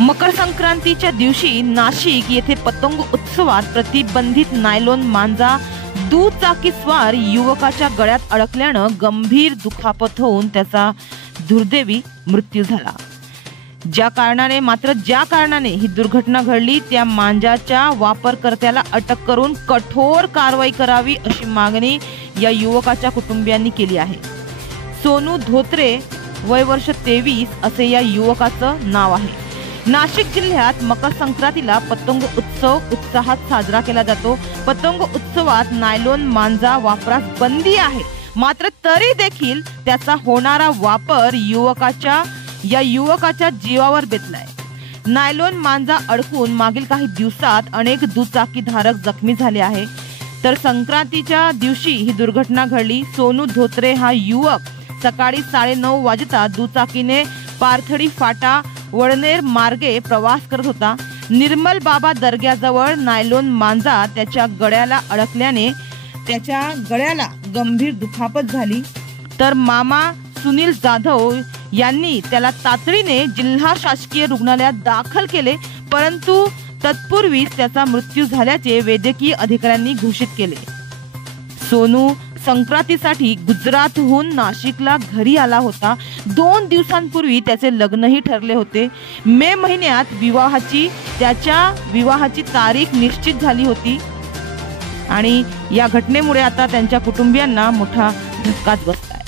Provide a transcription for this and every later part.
मकर संक्रांतीच्या दिवशी नाशिक येथे पतंग उत्सवात प्रतिबंधित नायलॉन मांजा दुचाकीस्वार युवकाच्या गळ्यात अडकल्यानं गंभीर दुखापत होऊन त्याचा दुर्दैवी मृत्यू झाला। ज्या कारणाने ही दुर्घटना घडली त्या मांजाच्या वापरकर्त्याला अटक करून कठोर कारवाई करावी अशी मागणी या युवकाच्या कुटुंबियांनी केली आहे। सोनू धोत्रे वय वर्ष 23 असे या युवकाचं नाव आहे। नाशिक जिल्ह्यात मकर संक्रांतीला पतंग उत्सव उत्साहात साजरा केला जातो। पतंग उत्सवात नायलॉन मांजा वापरास बंदी आहे, मात्र तरी देखील त्याचा होणारा वापर या युवकाच्या जीवावर बेतलाय। नायलॉन मांजा अडकून मागील काही दिवसात अनेक दुचाकीधारक जखमी झाले आहे। तर संक्रांतीच्या दिवशी ही दुर्घटना घडली। सोनू धोत्रे हा युवक सकाळी 9:30 वाजता दुचाकीने पारथडी फाटा वळनेर मार्गे प्रवास करत होता। निर्मल बाबा दर्ग्याजवळ नायलॉन मांजा त्याच्या गळ्याला अडकल्याने त्याच्या गळ्याला गंभीर दुखापत झाली। तर मामा सुनील जाधव यांनी त्याला तातडीने जिल्हा शासकीय रुग्णालयात दाखल केले, परंतु तत्पूर्वीच त्याचा मृत्यू झाल्याचे वैद्यकीय अधिकाऱ्यांनी घोषित केले। सोनू संक्रांतीसाठी गुजरातहून नाशिकला घरी आला होता। 2 दिवसांपूर्वी त्याचे लग्नही ठरले होते। मे महिन्यात त्याच्या विवाहाची तारीख निश्चित झाली होती आणि या घटनेमुळे आता त्यांच्या कुटुंबियांना मोठा धक्काच बसलाय।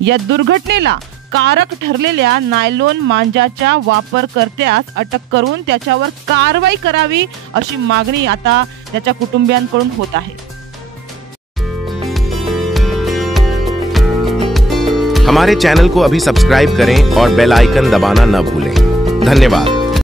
या दुर्घटनेला कारक ठरलेल्या नायलॉन मांजाच्या वापरकर्त्यास अटक करून त्याच्यावर कारवाई करावी अशी मागणी आता त्याच्या कुटुंबियांकडून होत आहे। हमारे चैनल को अभी सब्सक्राइब करें और बेल आइकन दबाना न भूलें। धन्यवाद।